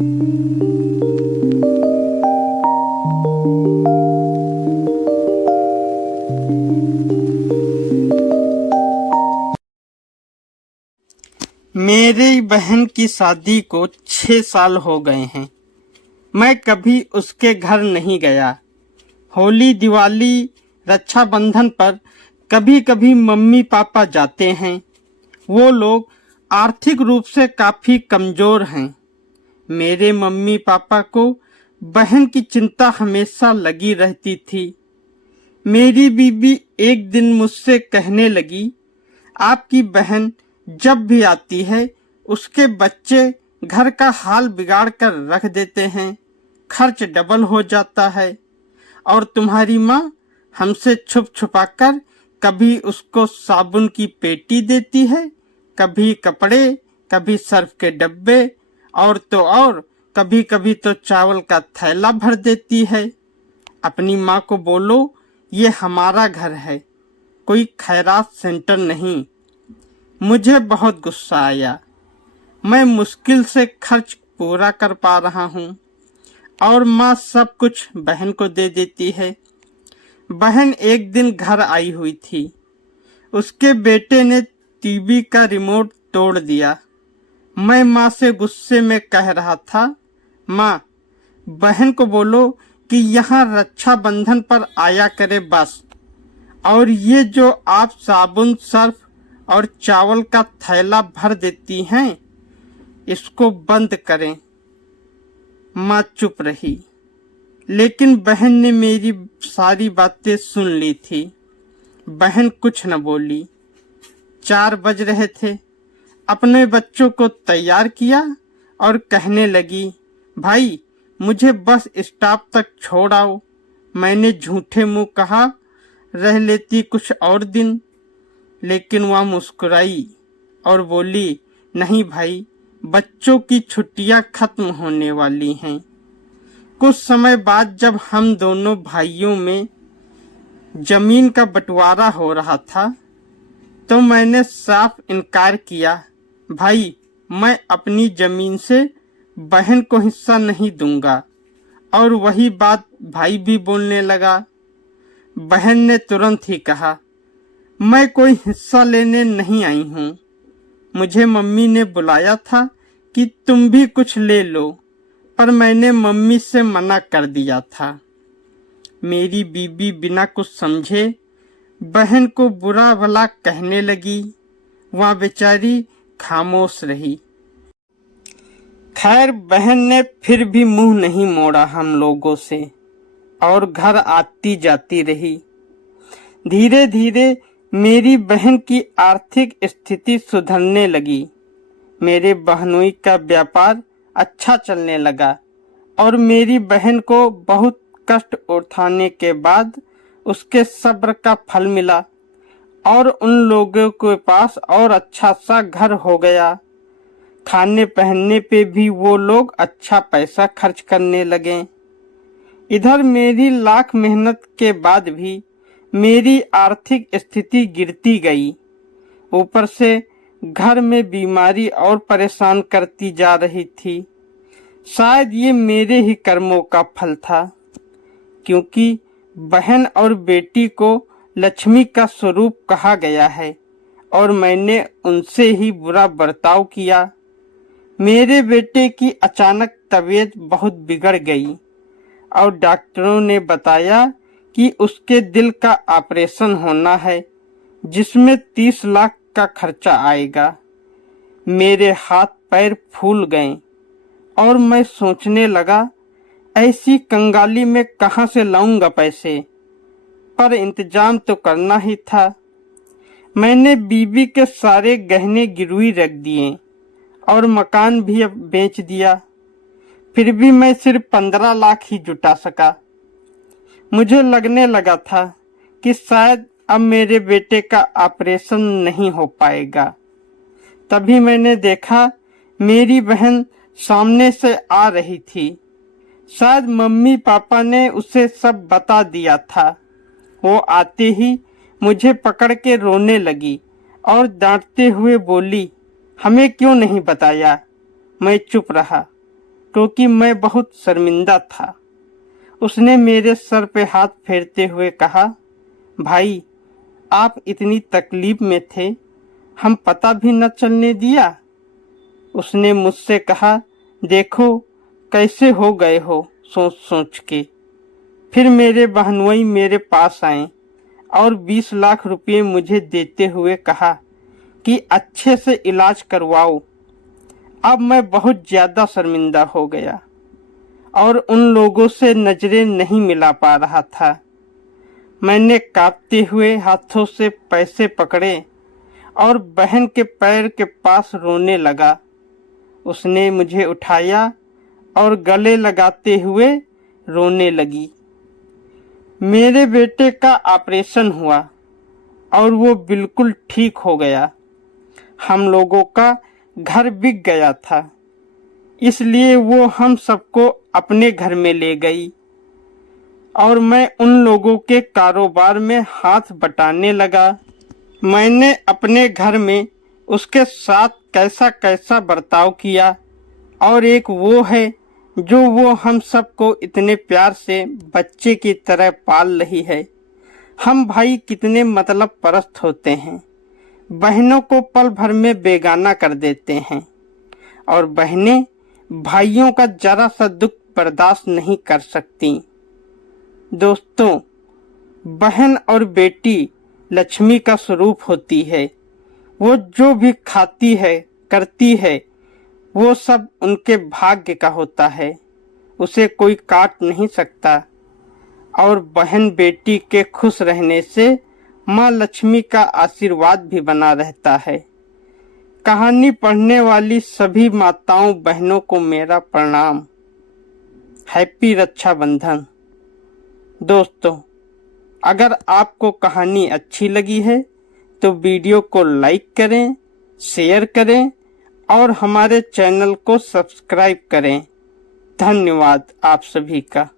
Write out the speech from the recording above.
मेरी बहन की शादी को 6 साल हो गए हैं। मैं कभी उसके घर नहीं गया। होली, दिवाली, रक्षाबंधन पर कभी कभी मम्मी पापा जाते हैं। वो लोग आर्थिक रूप से काफी कमजोर हैं। मेरे मम्मी पापा को बहन की चिंता हमेशा लगी रहती थी। मेरी बीबी एक दिन मुझसे कहने लगी, आपकी बहन जब भी आती है उसके बच्चे घर का हाल बिगाड़ कर रख देते हैं, खर्च डबल हो जाता है। और तुम्हारी माँ हमसे छुप छुपा कर कभी उसको साबुन की पेटी देती है, कभी कपड़े, कभी सर्फ के डब्बे, और कभी कभी तो चावल का थैला भर देती है। अपनी माँ को बोलो ये हमारा घर है, कोई खैरात सेंटर नहीं। मुझे बहुत गुस्सा आया। मैं मुश्किल से खर्च पूरा कर पा रहा हूँ और माँ सब कुछ बहन को दे देती है। बहन एक दिन घर आई हुई थी। उसके बेटे ने टीवी का रिमोट तोड़ दिया। मैं माँ से गुस्से में कह रहा था, माँ, बहन को बोलो कि यहाँ रक्षाबंधन पर आया करे बस। और ये जो आप साबुन, सर्फ और चावल का थैला भर देती हैं, इसको बंद करें। माँ चुप रही, लेकिन बहन ने मेरी सारी बातें सुन ली थी। बहन कुछ न बोली। 4 बज रहे थे। अपने बच्चों को तैयार किया और कहने लगी, भाई मुझे बस स्टॉप तक छोड़ आओ। मैंने झूठे मुंह कहा, रह लेती कुछ और दिन, लेकिन वह मुस्कुराई और बोली, नहीं भाई, बच्चों की छुट्टियां खत्म होने वाली हैं। कुछ समय बाद जब हम दोनों भाइयों में जमीन का बंटवारा हो रहा था, तो मैंने साफ इनकार किया, भाई मैं अपनी जमीन से बहन को हिस्सा नहीं दूंगा। और वही बात भाई भी बोलने लगा। बहन ने तुरंत ही कहा, मैं कोई हिस्सा लेने नहीं आई हूँ। मुझे मम्मी ने बुलाया था कि तुम भी कुछ ले लो, पर मैंने मम्मी से मना कर दिया था। मेरी बीबी बिना कुछ समझे बहन को बुरा भला कहने लगी। वह बेचारी खामोश रही। खैर, बहन ने फिर भी मुंह नहीं मोड़ा हम लोगों से और घर आती जाती रही। धीरे धीरे मेरी बहन की आर्थिक स्थिति सुधरने लगी। मेरे बहनोई का व्यापार अच्छा चलने लगा और मेरी बहन को बहुत कष्ट उठाने के बाद उसके सब्र का फल मिला और उन लोगों के पास और अच्छा सा घर हो गया। खाने पहनने पे भी वो लोग अच्छा पैसा खर्च करने लगे। इधर मेरी लाख मेहनत के बाद भी मेरी आर्थिक स्थिति गिरती गई। ऊपर से घर में बीमारी और परेशान करती जा रही थी। शायद ये मेरे ही कर्मों का फल था, क्योंकि बहन और बेटी को लक्ष्मी का स्वरूप कहा गया है और मैंने उनसे ही बुरा बर्ताव किया। मेरे बेटे की अचानक तबीयत बहुत बिगड़ गई और डॉक्टरों ने बताया कि उसके दिल का ऑपरेशन होना है, जिसमें 30 लाख का खर्चा आएगा। मेरे हाथ पैर फूल गए और मैं सोचने लगा, ऐसी कंगाली में कहां से लाऊंगा पैसे, पर इंतजाम तो करना ही था। मैंने बीबी के सारे गहने गिरवी रख दिए और मकान भी अब बेच दिया। फिर भी मैं सिर्फ 15 लाख ही जुटा सका। मुझे लगने लगा था कि शायद अब मेरे बेटे का ऑपरेशन नहीं हो पाएगा। तभी मैंने देखा मेरी बहन सामने से आ रही थी। शायद मम्मी पापा ने उसे सब बता दिया था। वो आते ही मुझे पकड़ के रोने लगी और डांटते हुए बोली, हमें क्यों नहीं बताया। मैं चुप रहा। क्योंकि मैं बहुत शर्मिंदा था। उसने मेरे सर पे हाथ फेरते हुए कहा, भाई आप इतनी तकलीफ में थे, हम पता भी न चलने दिया। उसने मुझसे कहा, देखो कैसे हो गए हो सोच सोच के। फिर मेरे बहनोई मेरे पास आए और 20 लाख रुपए मुझे देते हुए कहा कि अच्छे से इलाज करवाओ। अब मैं बहुत ज्यादा शर्मिंदा हो गया और उन लोगों से नजरें नहीं मिला पा रहा था। मैंने कांपते हुए हाथों से पैसे पकड़े और बहन के पैर के पास रोने लगा। उसने मुझे उठाया और गले लगाते हुए रोने लगी। मेरे बेटे का ऑपरेशन हुआ और वो बिल्कुल ठीक हो गया। हम लोगों का घर बिक गया था, इसलिए वो हम सबको अपने घर में ले गई और मैं उन लोगों के कारोबार में हाथ बटाने लगा। मैंने अपने घर में उसके साथ कैसा कैसा बर्ताव किया, और एक वो है जो वो हम सबको इतने प्यार से बच्चे की तरह पाल रही है। हम भाई कितने मतलब परस्त होते हैं, बहनों को पल भर में बेगाना कर देते हैं और बहनें भाइयों का जरा सा दुख बर्दाश्त नहीं कर सकती। दोस्तों, बहन और बेटी लक्ष्मी का स्वरूप होती है। वो जो भी खाती है, करती है, वो सब उनके भाग्य का होता है, उसे कोई काट नहीं सकता। और बहन बेटी के खुश रहने से माँ लक्ष्मी का आशीर्वाद भी बना रहता है। कहानी पढ़ने वाली सभी माताओं बहनों को मेरा प्रणाम। हैप्पी रक्षाबंधन। दोस्तों, अगर आपको कहानी अच्छी लगी है तो वीडियो को लाइक करें, शेयर करें और हमारे चैनल को सब्सक्राइब करें। धन्यवाद आप सभी का।